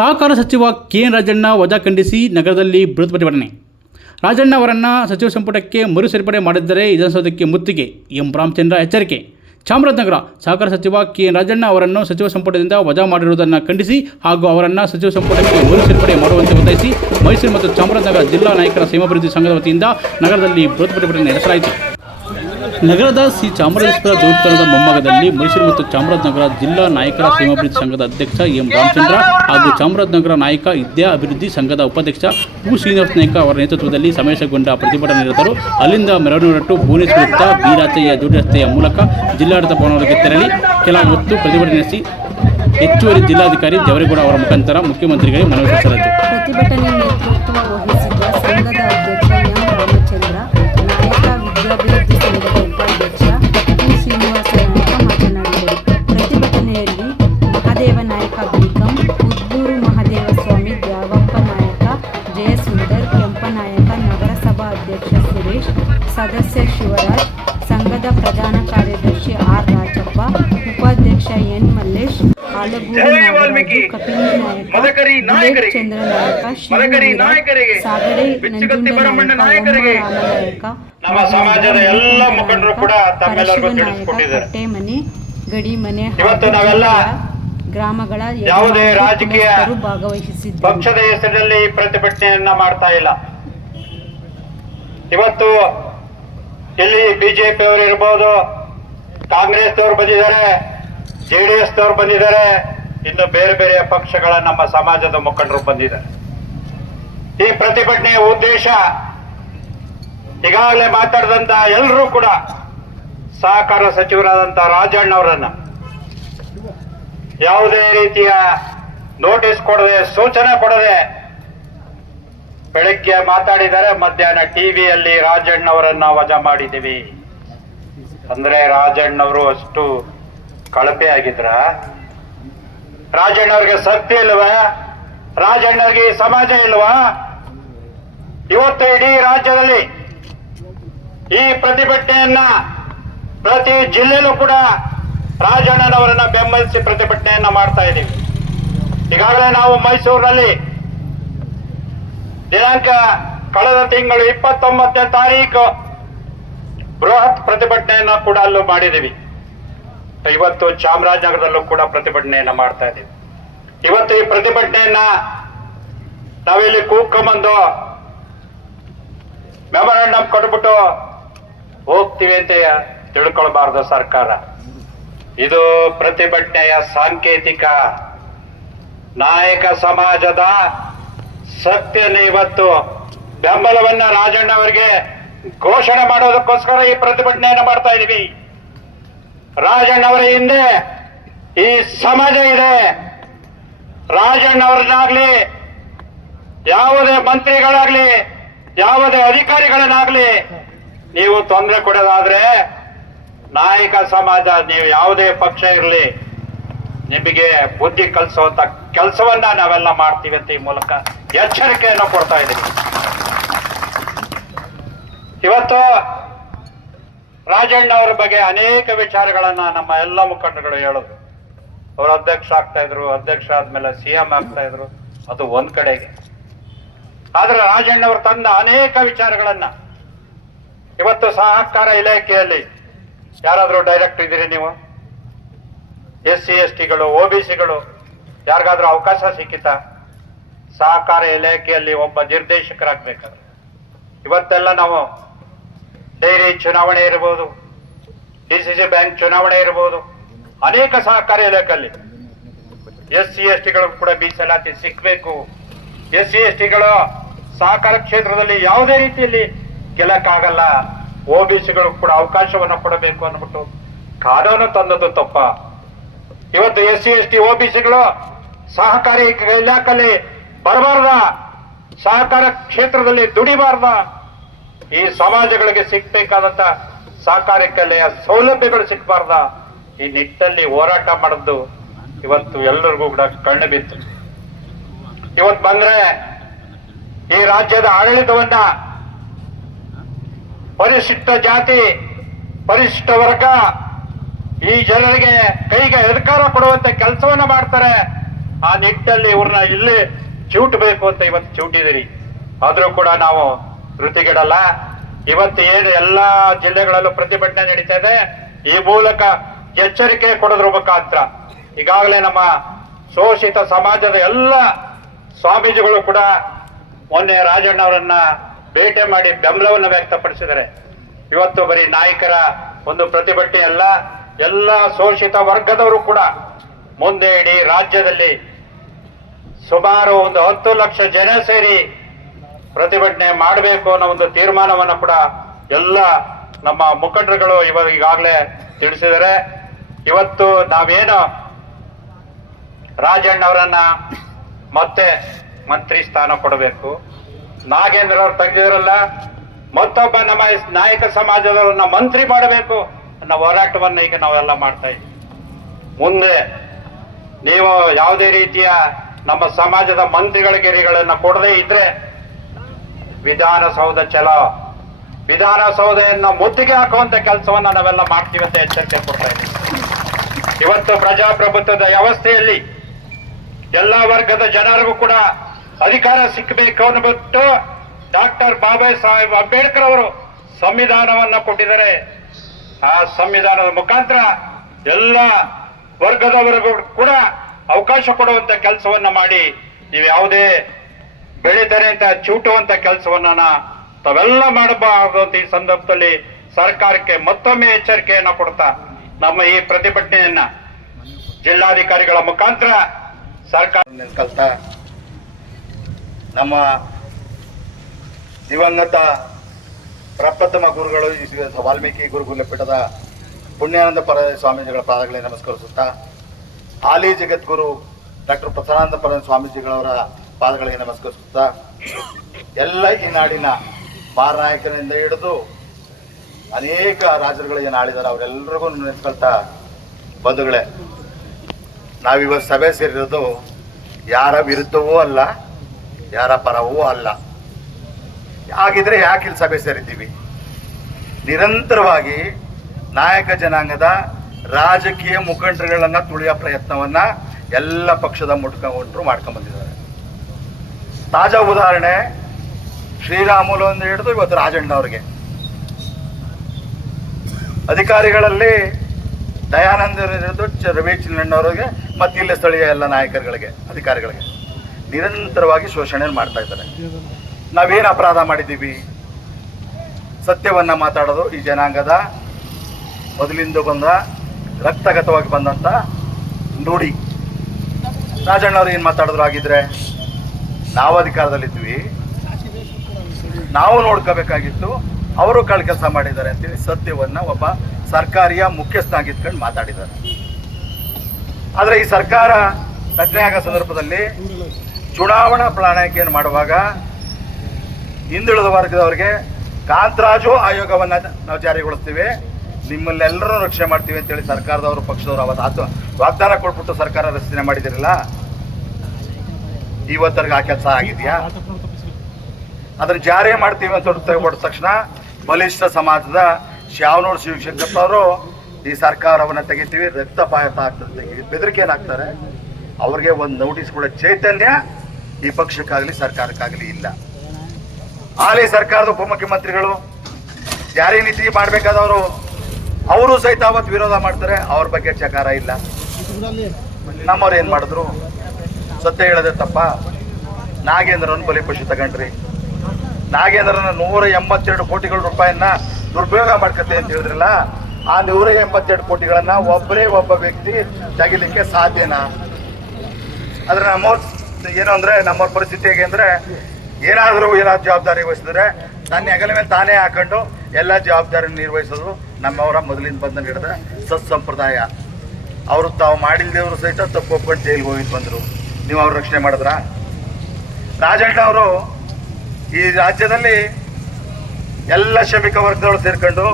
ಸಹಕಾರ ಸಚಿವ K N Rajanna ವಜಾ ಖಂಡಿಸಿ ನಗರದಲ್ಲಿ ಬೃಹತ್ ಪ್ರತಿಭಟನೆ. ರಾಜಣ್ಣ ಅವರನ್ನು ಸಚಿವ ಸಂಪುಟಕ್ಕೆ ಮರು ಸೇರ್ಪಡೆ ಮಾಡಿದ್ದರೆ ವಿಧಾನಸೌಧಕ್ಕೆ ಮುತ್ತಿಗೆ. ಎಂ ರಾಮಚಂದ್ರ ಎಚ್ಚರಿಕೆ. ಚಾಮರಾಜನಗರ ಸಹಕಾರ ಸಚಿವ ಕೆ ಎನ್ ರಾಜಣ್ಣ ಅವರನ್ನು ಸಚಿವ ಸಂಪುಟದಿಂದ ವಜಾ ಮಾಡಿರುವುದನ್ನು ಖಂಡಿಸಿ ಹಾಗೂ ಅವರನ್ನು ಸಚಿವ ಸಂಪುಟಕ್ಕೆ ಮರು ಸೇರ್ಪಡೆ ಮಾಡುವಂತೆ ಒತ್ತಾಯಿಸಿ ಮೈಸೂರು ಮತ್ತು ಚಾಮರಾಜನಗರ ಜಿಲ್ಲಾ ನಾಯಕರ ಸೇಮಾಭಿವೃದ್ಧಿ ಸಂಘದ ವತಿಯಿಂದ ನಗರದಲ್ಲಿ ಬೃಹತ್ ಪ್ರತಿಭಟನೆ ನಡೆಸಲಾಯಿತು. ನಗರದ ಶ್ರೀ ಚಾಮರಾಜೇಶ್ವರ ದೇವಸ್ಥಾನದ ಮುಂಭಾಗದಲ್ಲಿ ಮೈಸೂರು ಮತ್ತು ಚಾಮರಾಜನಗರ ಜಿಲ್ಲಾ ನಾಯಕರ ಕ್ಷೇಮಾಭಿವೃದ್ಧಿ ಸಂಘದ ಅಧ್ಯಕ್ಷ ಎಂ ರಾಮಚಂದ್ರ ಹಾಗೂ ಚಾಮರಾಜನಗರ ನಾಯಕ ವಿದ್ಯಾ ಅಭಿವೃದ್ಧಿ ಸಂಘದ ಉಪಾಧ್ಯಕ್ಷ ಪು ಶ್ರೀನಿವಾಸ ನಾಯ್ಕ ಅವರ ನೇತೃತ್ವದಲ್ಲಿ ಸಮಾವೇಶಗೊಂಡ ಪ್ರತಿಭಟನೆ ನಿರತರು. ಅಲ್ಲಿಂದ ಮೆರವಣಿಗೆ ಭುವನೇಶ್ವರ ವೃತ್ತ ಬೀರಾಚಯ್ಯ ಜೋಡಿ ರಸ್ತೆಯ ಮೂಲಕ ಜಿಲ್ಲಾಡಳಿತ ಭವನಗಳಿಗೆ ತೆರಳಿ ಕೆಲ ಹೊತ್ತು ಪ್ರತಿಭಟನೆ ನಡೆಸಿ ಹೆಚ್ಚುವರಿ ಜಿಲ್ಲಾಧಿಕಾರಿ ದೇವರೇಗೌಡ ಅವರ ಮುಖಾಂತರ ಮುಖ್ಯಮಂತ್ರಿಗಳಿಗೆ ಮನವಿ ಸಲ್ಲಿಸಲಾಯಿತು. ಸದಸ್ಯ ಶಿವರಾಜ್ ಸಂಘದ ಪ್ರಧಾನ ಕಾರ್ಯದರ್ಶಿ ಆರ್ ರಾಜಪ್ಪ ಉಪಾಧ್ಯಕ್ಷ ಎನ್ ಮಲ್ಲೇಶ್ ಆಲಗೂರು ನಾಗರಾಜು ವಾಲ್ಮೀಕಿ! ನಾಯಕ ಚಂದ್ರ ನಾಯಕ ಸಾಗಡೆ ಬಿಚ್ಚುಗತ್ತಿ ನಂಜುಂಡ ನಾಯಕ, ರಾಮನಾಯಕ, ನಮ್ಮ ಸಮಾಜದ ಎಲ್ಲ ಮುಖಂಡರು ಕೂಡ ತಮ್ಮೆಲ್ಲರಿಗೂ ಪರಶಿವ ಮನೆ ಗಡಿ ಕಟ್ಟೆಮನೆ ಇವತ್ತು ನಾವೆಲ್ಲ ಗ್ರಾಮಗಳ ಯಾವುದೇ ರಾಜಕೀಯ ಭಾಗವಹಿಸಿದ್ದು ಪಕ್ಷದ ಹೆಸರಿನಲ್ಲಿ ಪ್ರತಿಭಟನೆಯನ್ನ ಮಾಡ್ತಾ ಇಲ್ಲ. ಇವತ್ತು ಇಲ್ಲಿ ಬಿಜೆಪಿ ಅವರು ಇರ್ಬೋದು ಕಾಂಗ್ರೆಸ್ನವ್ರು ಬಂದಿದ್ದಾರೆ ಜೆ ಡಿ ಎಸ್ನವ್ರು ಬಂದಿದ್ದಾರೆ, ಇನ್ನು ಬೇರೆ ಬೇರೆ ಪಕ್ಷಗಳ ನಮ್ಮ ಸಮಾಜದ ಮುಖಂಡರು ಬಂದಿದ್ದಾರೆ. ಈ ಪ್ರತಿಭಟನೆಯ ಉದ್ದೇಶ ಈಗಾಗಲೇ ಮಾತಾಡಿದಂತ ಎಲ್ಲರೂ ಕೂಡ ಸಹಕಾರ ಸಚಿವರಾದಂತ ರಾಜಣ್ಣ ಅವರನ್ನ ಯಾವುದೇ ರೀತಿಯ ನೋಟಿಸ್ ಕೊಡದೆ, ಸೂಚನೆ ಕೊಡದೆ ಬೆಳಗ್ಗೆ ಮಾತಾಡಿದರೆ ಮಧ್ಯಾಹ್ನ ಟಿವಿಯಲ್ಲಿ ರಾಜಣ್ಣವರನ್ನ ವಜಾ ಮಾಡಿದ್ದೀವಿ. ಅಂದ್ರೆ ರಾಜಣ್ಣವರು ಅಷ್ಟು ಕಳಪೆ ಆಗಿದ್ರ. ರಾಜಣ್ಣವ್ರಿಗೆ ಸತ್ಯ ಇಲ್ವಾ? ರಾಜಣ್ಣವ್ರಿಗೆ ಸಮಾಜ ಇಲ್ವಾ? ಇವತ್ತು ಇಡೀ ರಾಜ್ಯದಲ್ಲಿ ಈ ಪ್ರತಿಭಟನೆಯನ್ನ ಪ್ರತಿ ಜಿಲ್ಲೆಯಲ್ಲೂ ಕೂಡ ರಾಜಣ್ಣನವರನ್ನ ಬೆಂಬಲಿಸಿ ಪ್ರತಿಭಟನೆಯನ್ನ ಮಾಡ್ತಾ ಇದ್ದೀವಿ ಈಗಾಗಲೇ ನಾವು ಮೈಸೂರಿನಲ್ಲಿ ದಿನಾಂಕ ಕಳೆದ ತಿಂಗಳು ಇಪ್ಪತ್ತೊಂಬತ್ತನೇ ತಾರೀಕು. ಬೃಹತ್ ಪ್ರತಿಭಟನೆಯನ್ನ ಕೂಡ ಅಲ್ಲೂ ಮಾಡಿದ್ದೀವಿ. ಇವತ್ತು ಚಾಮರಾಜನಗರದಲ್ಲೂ ಕೂಡ ಪ್ರತಿಭಟನೆಯನ್ನ ಮಾಡ್ತಾ ಇದ್ದೀವಿ. ಇವತ್ತು ಈ ಪ್ರತಿಭಟನೆಯನ್ನ ನಾವಿಲ್ಲಿ ಕೂತ್ಕೊಂಬಂದು ಮೆಮೊರಾಂಡಮ್ ಕೊಟ್ಬಿಟ್ಟು ಹೋಗ್ತೀವಿ ಅಂತ ತಿಳ್ಕೊಳ್ಬಾರ್ದು ಸರ್ಕಾರ. ಇದು ಪ್ರತಿಭಟನೆಯ ಸಾಂಕೇತಿಕ ನಾಯಕ ಸಮಾಜದ ಸತ್ಯನ ಇವತ್ತು ಬೆಂಬಲವನ್ನ ರಾಜಣ್ಣ ಅವರಿಗೆ ಘೋಷಣೆ ಮಾಡೋದಕ್ಕೋಸ್ಕರ ಈ ಪ್ರತಿಭಟನೆಯನ್ನು ಮಾಡ್ತಾ ಇದೀವಿ. ರಾಜಣ್ಣ ಅವರ ಹಿಂದೆ ಈ ಸಮಾಜ ಇದೆ. ರಾಜಣ್ಣ ಅವ್ರನ್ನಾಗ್ಲಿ ಯಾವುದೇ ಮಂತ್ರಿಗಳಾಗ್ಲಿ, ಯಾವುದೇ ಅಧಿಕಾರಿಗಳನ್ನಾಗ್ಲಿ ನೀವು ತೊಂದರೆ ಕೊಡೋದಾದ್ರೆ ನಾಯಕ ಸಮಾಜ, ನೀವು ಯಾವುದೇ ಪಕ್ಷ ಇರಲಿ ನಿಮಗೆ ಬುದ್ಧಿ ಕಲಿಸುವಂತ ಕೆಲಸವನ್ನ ನಾವೆಲ್ಲ ಮಾಡ್ತೀವಿ ಅಂತ ಈ ಮೂಲಕ ಎಚ್ಚರಿಕೆಯನ್ನು ಕೊಡ್ತಾ ಇದ್ದೀವಿ ಇವತ್ತು ರಾಜಣ್ಣ ಅವರ ಬಗ್ಗೆ ಅನೇಕ ವಿಚಾರಗಳನ್ನ ನಮ್ಮ ಎಲ್ಲ ಮುಖಂಡಗಳು ಹೇಳೋದು. ಅವರು ಅಧ್ಯಕ್ಷ ಆಗ್ತಾ ಇದ್ರು, ಅಧ್ಯಕ್ಷ ಆದ್ಮೇಲೆ ಸಿಎಂ ಆಗ್ತಾ ಇದ್ರು, ಅದು ಒಂದ್ ಕಡೆಗೆ. ಆದ್ರೆ ರಾಜಣ್ಣ ಅವರು ತಂದ ಅನೇಕ ವಿಚಾರಗಳನ್ನ ಇವತ್ತು ಸಹಕಾರ ಇಲಾಖೆಯಲ್ಲಿ ಯಾರಾದ್ರೂ ಡೈರೆಕ್ಟ್ ಇದ್ದೀರಿ ನೀವು? ಎಸ್ ಸಿ ಎಸ್ ಟಿಗಳು ಒ ಬಿ ಸಿಗಳು ಯಾರಿಗಾದ್ರೂ ಅವಕಾಶ ಸಿಕ್ಕಿತ ಸಹಕಾರ ಇಲಾಖೆಯಲ್ಲಿ ಒಬ್ಬ ನಿರ್ದೇಶಕರಾಗಬೇಕಾದ್ರೆ. ಇವತ್ತೆಲ್ಲ ನಾವು ಡೈರಿ ಚುನಾವಣೆ ಇರಬಹುದು ಡಿ ಸಿ ಸಿ ಬ್ಯಾಂಕ್ ಚುನಾವಣೆ ಇರಬಹುದು ಅನೇಕ ಸಹಕಾರ ಇಲಾಖೆಯಲ್ಲಿ ಎಸ್ ಸಿ ಎಸ್ ಟಿಗಳು ಕೂಡ ಮೀಸಲಾತಿ ಸಿಕ್ಬೇಕು. ಎಸ್ ಸಿ ಎಸ್ ಟಿಗಳು ಸಹಕಾರ ಕ್ಷೇತ್ರದಲ್ಲಿ ಯಾವುದೇ ರೀತಿಯಲ್ಲಿ ಗೆಲ್ಲಕ್ಕಾಗಲ್ಲ. ಒ ಬಿ ಸಿಗಳು ಕೂಡ ಅವಕಾಶವನ್ನು ಕೊಡಬೇಕು ಅಂದ್ಬಿಟ್ಟು ಕಾನೂನು ತಂದದ್ದು ತಪ್ಪ? ಇವತ್ತು S C, S T O B ಸಿಗಳು ಸಹಕಾರಿ ಇಲಾಖೆಯಲ್ಲಿ ಬರಬಾರ್ದ, ಸಹಕಾರ ಕ್ಷೇತ್ರದಲ್ಲಿ ದುಡಿಬಾರ್ದ, ಈ ಸಮಾಜಗಳಿಗೆ ಸಿಗ್ಬೇಕಾದಂತ ಸಹಕಾರಿ ಕಲೆಯ ಸೌಲಭ್ಯಗಳು ಸಿಗ್ಬಾರ್ದ. ಈ ನಿಟ್ಟಲ್ಲಿ ಹೋರಾಟ ಮಾಡಿದ್ದು ಇವತ್ತು ಎಲ್ಲರಿಗೂ ಕೂಡ ಕಣ್ಣು ಬಿತ್ತು. ಇವತ್ತು ಬಂದ್ರೆ ಈ ರಾಜ್ಯದ ಆಡಳಿತವನ್ನ ಪರಿಶಿಷ್ಟ ಜಾತಿ, ಪರಿಶಿಷ್ಟ ವರ್ಗ ಈ ಜನರಿಗೆ ಕೈಗೆ ಅಧಿಕಾರ ಕೊಡುವಂತ ಕೆಲಸವನ್ನ ಮಾಡ್ತಾರೆ. ಆ ನಿಟ್ಟಲ್ಲಿ ಇವ್ರನ್ನ ಇಲ್ಲಿ ಚಿವುಟಬೇಕು ಅಂತ ಇವತ್ತು ಚೂಟಿದಿರಿ ಆದ್ರೂ ಕೂಡ ನಾವು ಋತಿಗಿಡಲ್ಲ ಇವತ್ತು ಏನು ಎಲ್ಲಾ ಜಿಲ್ಲೆಗಳಲ್ಲೂ ಪ್ರತಿಭಟನೆ ನಡೀತಾ ಇದೆ. ಈ ಮೂಲಕ ಎಚ್ಚರಿಕೆ ಕೊಡೋದ್ರ ಮುಖಾಂತರ ಈಗಾಗಲೇ ನಮ್ಮ ಶೋಷಿತ ಸಮಾಜದ ಎಲ್ಲ ಸ್ವಾಮೀಜಿಗಳು ಕೂಡ ಮೊನ್ನೆ ರಾಜಣ್ಣ ಅವರನ್ನ ಭೇಟಿ ಮಾಡಿ ಬೆಂಬಲವನ್ನು ವ್ಯಕ್ತಪಡಿಸಿದ್ದಾರೆ. ಇವತ್ತು ಬರೀ ನಾಯಕರ ಒಂದು ಪ್ರತಿಭಟನೆ ಅಲ್ಲ ಎಲ್ಲ ಶೋಷಿತ ವರ್ಗದವರು ಕೂಡ ಮುಂದೆ ಇಡೀ ರಾಜ್ಯದಲ್ಲಿ ಸುಮಾರು ಒಂದು ಹತ್ತು ಲಕ್ಷ ಜನ ಸೇರಿ ಪ್ರತಿಭಟನೆ ಮಾಡಬೇಕು ಅನ್ನೋ ಒಂದು ತೀರ್ಮಾನವನ್ನು ಕೂಡ ಎಲ್ಲ ನಮ್ಮ ಮುಖಂಡರುಗಳು ಇವಾಗ ಈಗಾಗಲೇ ತಿಳಿಸಿದರೆ ಇವತ್ತು ನಾವೇನು ರಾಜಣ್ಣವರನ್ನ ಮತ್ತೆ ಮಂತ್ರಿ ಸ್ಥಾನ ಕೊಡಬೇಕು. ನಾಗೇಂದ್ರ ಅವ್ರು ತೆಗೆದಿರಲ್ಲ ಮತ್ತೊಬ್ಬ ನಮ್ಮ ನಾಯಕ ಸಮಾಜದವರನ್ನ ಮಂತ್ರಿ ಮಾಡಬೇಕು. ಅನ್ನೋ ಹೋರಾಟವನ್ನು ಈಗ ನಾವೆಲ್ಲ ಮಾಡ್ತಾ ಇದ್ದೀವಿ. ಮುಂದೆ ನೀವು ಯಾವುದೇ ರೀತಿಯ ನಮ್ಮ ಸಮಾಜದ ಮಂತ್ರಿಗಳ ಗೆರೆಗಳನ್ನು ಕೊಡದೇ ಇದ್ರೆ ವಿಧಾನಸೌಧ ಚಲೋ. ವಿಧಾನಸೌಧೆಯನ್ನ ಮುತ್ತಿಗೆ ಹಾಕುವಂತ ಕೆಲಸವನ್ನ ನಾವೆಲ್ಲ ಮಾಡ್ತೀವಿ ಅಂತ ಎಚ್ಚರಿಕೆ ಕೊಡ್ತಾ ಇದ್ದೀವಿ. ಇವತ್ತು ಪ್ರಜಾಪ್ರಭುತ್ವದ ವ್ಯವಸ್ಥೆಯಲ್ಲಿ ಎಲ್ಲ ವರ್ಗದ ಜನರಿಗೂ ಕೂಡ ಅಧಿಕಾರ ಸಿಕ್ಕಬೇಕು ಅಂದ್ಬಿಟ್ಟು ಡಾಕ್ಟರ್ ಬಾಬಾ ಸಾಹೇಬ್ ಅಂಬೇಡ್ಕರ್ ಅವರು ಸಂವಿಧಾನವನ್ನ ಕೊಟ್ಟಿದ್ದಾರೆ. ಆ ಸಂವಿಧಾನದ ಮುಖಾಂತರ ಎಲ್ಲ ವರ್ಗದವರಿಗೂ ಕೂಡ ಅವಕಾಶ ಕೊಡುವಂತ ಕೆಲಸವನ್ನ ಮಾಡಿ ನೀವು ಯಾವುದೇ ಬೆಳೆದರೆ ಅಂತ ಚೂಟುವಂತ ಕೆಲಸವನ್ನ ತಾವೆಲ್ಲ ಮಾಡಬಾರದು ಅಂತ ಈ ಸಂದರ್ಭದಲ್ಲಿ ಸರ್ಕಾರಕ್ಕೆ ಮತ್ತೊಮ್ಮೆ ಎಚ್ಚರಿಕೆಯನ್ನ ಕೊಡ್ತಾ ನಮ್ಮ ಈ ಪ್ರತಿಭಟನೆಯನ್ನ ಜಿಲ್ಲಾಧಿಕಾರಿಗಳ ಮುಖಾಂತರ ಸರ್ಕಾರ ಕಲ್ತ ನಮ್ಮ ದಿವಂಗತ ಪ್ರಪ್ರಥಮ ಗುರುಗಳು ವಾಲ್ಮೀಕಿ ಗುರುಕುಲ ಪೀಠದ ಪುಣ್ಯಾನಂದ ಪರ ಸ್ವಾಮೀಜಿಗಳ ಪಾದಗಳಿಗೆ ನಮಸ್ಕರಿಸುತ್ತಾ, ಹಾಲಿ ಜಗದ್ಗುರು ಡಾಕ್ಟರ್ ಪ್ರಸನ್ನಾನಂದ ಪರ ಸ್ವಾಮೀಜಿಗಳವರ ಪಾದಗಳಿಗೆ ನಮಸ್ಕರಿಸುತ್ತಾ, ಎಲ್ಲ ಈ ನಾಡಿನ ಮಾರನಾಯಕನಿಂದ ಹಿಡಿದು ಅನೇಕ ರಾಜರುಗಳು ಏನು ಅವರೆಲ್ಲರಿಗೂ ನೆನೆಸ್ಕೊಳ್ತಾ, ಬಂಧುಗಳೇ, ನಾವಿವತ್ತು ಸಭೆ ಸೇರಿರೋದು ಯಾರ ವಿರುದ್ಧವೂ ಅಲ್ಲ, ಯಾರ ಪರವೂ ಅಲ್ಲ. ಹಾಗಿದ್ರೆ ಯಾಕೆ ಇಲ್ಲಿ ಸಭೆ ಸೇರಿದ್ದೀವಿ? ನಿರಂತರವಾಗಿ ನಾಯಕ ಜನಾಂಗದ ರಾಜಕೀಯ ಮುಖಂಡರುಗಳನ್ನ ತುಳಿಯೋ ಪ್ರಯತ್ನವನ್ನ ಎಲ್ಲ ಪಕ್ಷದ ಮುಟ್ಕೊಂಡ್ರು ಮಾಡ್ಕೊಂಡ್ ಬಂದಿದ್ದಾರೆ. ತಾಜಾ ಉದಾಹರಣೆ, ಶ್ರೀರಾಮುಲು ಅಂತ ಹಿಡಿದು ಇವತ್ತು ರಾಜಣ್ಣ ಅವರಿಗೆ. ಅಧಿಕಾರಿಗಳಲ್ಲಿ ದಯಾನಂದ ಹಿಡಿದು ರವಿ ಮತ್ತಿಲ್ಲ ಇಲ್ಲಿ ಸ್ಥಳೀಯ ಎಲ್ಲ ನಾಯಕರುಗಳಿಗೆ, ಅಧಿಕಾರಿಗಳಿಗೆ ನಿರಂತರವಾಗಿ ಶೋಷಣೆ ಮಾಡ್ತಾ ಇದ್ದಾರೆ. ನಾವೇನು ಅಪರಾಧ ಮಾಡಿದ್ದೀವಿ? ಸತ್ಯವನ್ನು ಮಾತಾಡೋದು ಈ ಜನಾಂಗದ ಮೊದಲಿಂದ ಬಂದ ರಕ್ತಗತವಾಗಿ ಬಂದಂಥ ನುಡಿ ರಾಜಣ್ಣವ್ರು ಏನು ಮಾತಾಡಿದ್ರು ಆಗಿದ್ರೆ ನಾವು ಅಧಿಕಾರದಲ್ಲಿದ್ವಿ ನಾವು ನೋಡ್ಕೋಬೇಕಾಗಿತ್ತು. ಅವರು ಕಾಳು ಕೆಲಸ ಮಾಡಿದ್ದಾರೆ ಅಂತೇಳಿ ಸತ್ಯವನ್ನು ಒಬ್ಬ ಸರ್ಕಾರಿಯ ಮುಖ್ಯಸ್ಥನಾಗಿದ್ಕೊಂಡು ಮಾತಾಡಿದ್ದಾರೆ. ಆದರೆ ಈ ಸರ್ಕಾರ ರಚನೆ ಸಂದರ್ಭದಲ್ಲಿ ಚುನಾವಣಾ ಪ್ರಣಾಳಿಕೆಯನ್ನು ಮಾಡುವಾಗ ಹಿಂದುಳಿದ ವರ್ಗದವರಿಗೆ ಕಾಂತರಾಜು ಆಯೋಗವನ್ನ ನಾವು ಜಾರಿಗೊಳಿಸ್ತೀವಿ. ನಿಮ್ಮಲ್ಲೆಲ್ಲರೂ ರಕ್ಷಣೆ ಮಾಡ್ತೀವಿ ಅಂತೇಳಿ ಸರ್ಕಾರದವರು, ಪಕ್ಷದವರು ಅವತ್ತು ವಾಗ್ದಾನ ಕೊಟ್ಬಿಟ್ಟು ಸರ್ಕಾರ ರಚನೆ ಮಾಡಿದಿರಲ್ಲ? ಇವತ್ತರೆಗೆ ಆ ಕೆಲಸ ಆಗಿದೆಯಾ? ಅದ್ರ ಜಾರಿ ಮಾಡ್ತೀವಿ ಅಂತ ತೆಗೆದುಕೊಂಡ ತಕ್ಷಣ ಬಲಿಷ್ಠ ಸಮಾಜದ ಶಾವನೂರು ಶಿವಶಂಕರ್ ಅವರು ಈ ಸರ್ಕಾರವನ್ನ ತೆಗಿತೀವಿ, ರಕ್ತಪಾತ ಆಗ್ತದೆ ಬೆದರಿಕೆ ಏನಾಗ್ತಾರೆ? ಅವ್ರಿಗೆ ಒಂದು ನೋಟಿಸ್ ಕೂಡ ಚೈತನ್ಯ ಈ ಪಕ್ಷಕ್ಕಾಗಲಿ, ಸರ್ಕಾರಕ್ಕಾಗಲಿ ಇಲ್ಲ. ಹಾಲಿ ಸರ್ಕಾರದ ಉಪಮುಖ್ಯಮಂತ್ರಿಗಳು ಯಾರೇ ನೀತಿ ಮಾಡಬೇಕಾದವರು, ಅವರು ಸಹಿತ ಅವತ್ತು ವಿರೋಧ ಮಾಡ್ತಾರೆ. ಅವ್ರ ಬಗ್ಗೆ ಚಕಾರ ಇಲ್ಲ. ನಮ್ಮವ್ರು ಏನು ಮಾಡಿದ್ರು? ಸತ್ಯ ಹೇಳದೆ ತಪ್ಪ. ನಾಗೇಂದ್ರನ ಖುಷಿ ತಗೊಂಡ್ರಿ ನಾಗೇಂದ್ರನ ನೂರ ಎಂಬತ್ತೆರಡು ಕೋಟಿಗಳ ರೂಪಾಯಿಯನ್ನ ದುರುಪಯೋಗ ಮಾಡ್ಕತ್ತೆ ಅಂತ ಹೇಳಿದ್ರಲ್ಲ, ಆ ನೂರ ಎಂಬತ್ತೆರಡು ಕೋಟಿಗಳನ್ನ ಒಬ್ಬರೇ ಒಬ್ಬ ವ್ಯಕ್ತಿ ತೆಗಿಲಿಕ್ಕೆ ಸಾಧ್ಯನಾ? ಆದ್ರೆ ನಮ್ಮವ್ರ ಏನು ಅಂದ್ರೆ, ನಮ್ಮವ್ರ ಪರಿಸ್ಥಿತಿ ಹೇಗೆ ಅಂದ್ರೆ ಏನಾದರೂ ಏನಾದ್ರು ಜವಾಬ್ದಾರಿ ವಹಿಸಿದ್ರೆ ತನ್ನ ಹೆಗಲ ಮೇಲೆ ತಾನೇ ಹಾಕೊಂಡು ಎಲ್ಲ ಜವಾಬ್ದಾರಿ ನಿರ್ವಹಿಸೋದು ನಮ್ಮವರ ಮೊದಲಿಂದ ಬಂದ ಸತ್ ಸಂಪ್ರದಾಯ. ಅವರು ತಾವು ಮಾಡಿಲ್ದೇವರು ಸಹಿತ ತಪ್ಪು ಒಪ್ಕೊಂಡು ಜೈಲಿಗೆ ಹೋಗಿ ಬಂದರು. ನೀವು ಅವ್ರ ರಕ್ಷಣೆ ಮಾಡಿದ್ರ? ರಾಜಣ್ಣ ಅವರು ಈ ರಾಜ್ಯದಲ್ಲಿ ಎಲ್ಲ ಶ್ರಮಿಕ ವರ್ಗದವರು ಸೇರ್ಕೊಂಡು,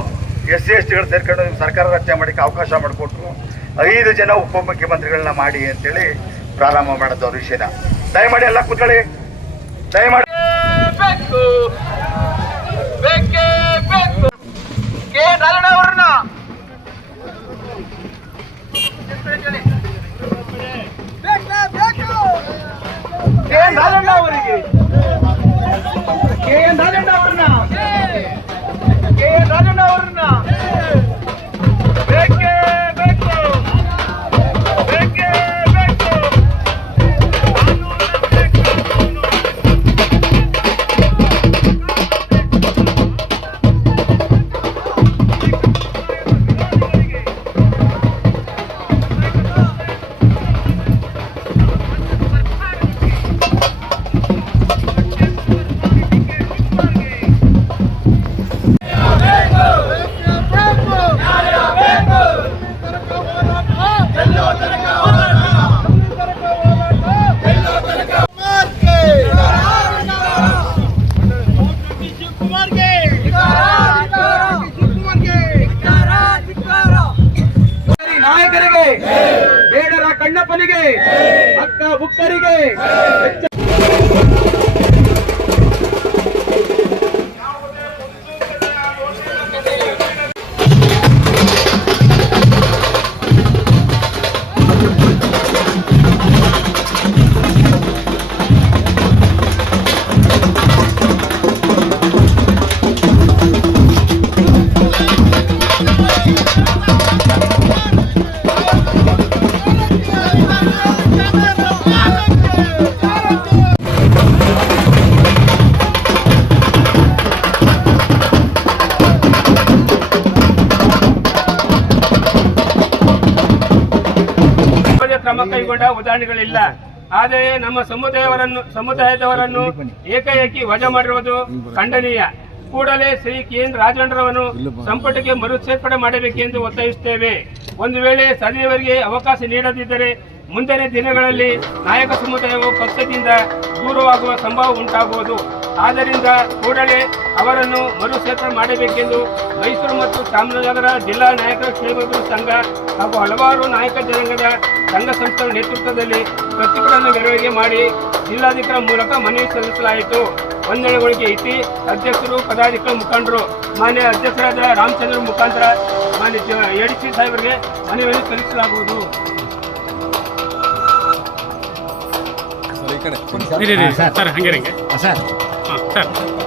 ಎಸ್ ಸಿ, ಎಸ್ ಟಿಗಳು ಸೇರ್ಕೊಂಡು ನಿಮ್ಮ ಸರ್ಕಾರ ರಚನೆ ಮಾಡೋಕ್ಕೆ ಅವಕಾಶ ಮಾಡಿಕೊಟ್ರು. ಐದು ಜನ ಉಪಮುಖ್ಯಮಂತ್ರಿಗಳನ್ನ ಮಾಡಿ ಅಂತೇಳಿ ಪ್ರಾರಂಭ ಮಾಡಿದವ್ರು ವಿಷಯನ. ದಯಮಾಡಿ ಎಲ್ಲ ಕೂತ್ಕೊಳ್ಳಿ. ದಯಮಾಡಿ ಬೇಕು. ಬೇಕೇ ಬೇಕು. ಕೆ ನಾರಾಯಣ ಅವ್ರನ್ನ. ಕ್ರಮ ಕೈಗೊಂಡ ಉದಾಹರಣೆಗಳಿಲ್ಲ. ಆದರೆ ನಮ್ಮ ಸಮುದಾಯವರನ್ನು ಸಮುದಾಯದವರನ್ನು ಏಕಾಏಕಿ ವಜಾ ಮಾಡಿರುವುದು ಖಂಡನೀಯ. ಕೂಡಲೇ ಶ್ರೀ ಕೆ ಎನ್ ರಾಜೇಂದ್ರವನ್ನು ಸಂಪುಟಕ್ಕೆ ಮರುಸೇರ್ಪಡೆ ಮಾಡಬೇಕೆಂದು ಒತ್ತಾಯಿಸುತ್ತೇವೆ. ಒಂದು ವೇಳೆ ಸದನವರಿಗೆ ಅವಕಾಶ ನೀಡದಿದ್ದರೆ ಮುಂದಿನ ದಿನಗಳಲ್ಲಿ ನಾಯಕ ಸಮುದಾಯವು ಪಕ್ಷದಿಂದ ದೂರವಾಗುವ ಸಂಭವ ಉಂಟಾಗುವುದು. ಆದ್ದರಿಂದ ಕೂಡಲೇ ಅವರನ್ನು ಮರುಸೇತ ಮಾಡಬೇಕೆಂದು ಮೈಸೂರು ಮತ್ತು ಚಾಮರಾಜನಗರ ಜಿಲ್ಲಾ ನಾಯಕರ ಸೇವಕರು ಸಂಘ ಹಾಗೂ ಹಲವಾರು ನಾಯಕ ಜನಾಂಗದ ಸಂಘ ಸಂಸ್ಥೆಗಳ ನೇತೃತ್ವದಲ್ಲಿ ಪ್ರತಿಭಟನೆ ಮೆರವಣಿಗೆ ಮಾಡಿ ಜಿಲ್ಲಾಧಿಕಾರಿ ಮೂಲಕ ಮನವಿ ಸಲ್ಲಿಸಲಾಯಿತು. ವಂದನೆಗಳಿಗೆ ಇಟ್ಟಿ ಅಧ್ಯಕ್ಷರು ಪದಾಧಿಕಾರಿ ಮುಖಂಡರು ಮಾನ್ಯ ಅಧ್ಯಕ್ಷರಾದ ರಾಮಚಂದ್ರ ಮುಖಾಂತರ ಮಾನ್ಯ ಎಡಿಸಿ ಸಾಹೇಬರಿಗೆ ಮನವಿಯನ್ನು ಸಲ್ಲಿಸಲಾಗುವುದು. ಸರ್ ಹಂಗೆ ಸರ್. ಹಂಗೆ ಹಂಗೆ ಹಾಂ ಸರ್